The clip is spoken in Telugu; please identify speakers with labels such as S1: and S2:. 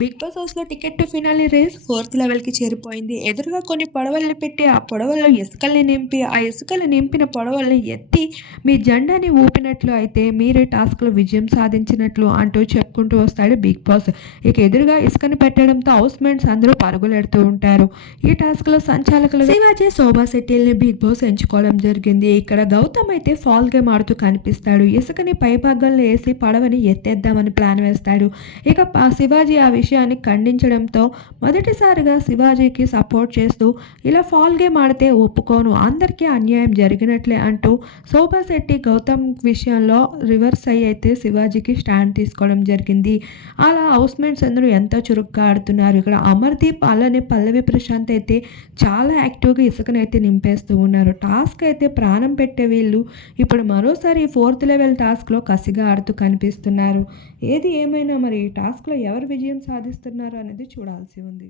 S1: బిగ్ బాస్ హౌస్లో ticket to finale race fourth లెవెల్కి చేరిపోయింది. ఎదురుగా కొన్ని పొడవల్ని పెట్టి ఆ పొడవల్లో ఇసుకల్ని నింపి ఆ ఇసుకలు నింపిన పొడవల్ని ఎత్తి మీ జెండాని ఊపినట్లు అయితే మీరే టాస్క్లో విజయం సాధించినట్లు అంటూ చెప్పుకుంటూ వస్తాడు బిగ్ బాస్. ఇక ఎదురుగా ఇసుకని పెట్టడంతో హౌస్ మేట్స్ అందరూ పరుగులెడుతూ ఉంటారు. ఈ టాస్క్లో సంచాలకులు శివాజీ శోభా శెట్టిల్ని బిగ్ బాస్ ఎంచుకోవడం జరిగింది. ఇక్కడ గౌతమ్ అయితే ఫాల్ గేమ్ ఆడుతూ కనిపిస్తాడు. ఇసుకని పై భాగంలో వేసి పడవని ఎత్తేద్దామని ప్లాన్ వేస్తాడు. ఇక శివాజీ ఆ విషయాన్ని ఖండించడంతో మొదటిసారిగా శివాజీకి సపోర్ట్ చేస్తూ ఇలా ఫాల్ గేమ్ ఆడితే ఒప్పుకోను అందరికీ అన్యాయం జరిగినట్లే అంటూ శోభాశెట్టి గౌతమ్ విషయంలో రివర్స్ అయ్యి అయితే శివాజీకి స్టాండ్ తీసుకోవడం జరిగింది. అలా హౌస్ మేట్స్ అందరూ ఎంతో చురుగ్గా ఆడుతున్నారు. ఇక్కడ అమర్దీప్ అలానే పల్లవి ప్రశాంత్ అయితే చాలా యాక్టివ్గా ఇసుకనైతే నింపేస్తూ ఉన్నారు. టాస్క్ అయితే ప్రాణం పెట్టే వీళ్ళు ఇప్పుడు మరోసారి ఫోర్త్ లెవెల్ టాస్క్లో కసిగా ఆడుతూ కనిపిస్తున్నారు. ఏది ఏమైనా మరి ఈ టాస్క్లో ఎవరు విజయం సాధిస్తున్నారు అనేది చూడాల్సి ఉంది.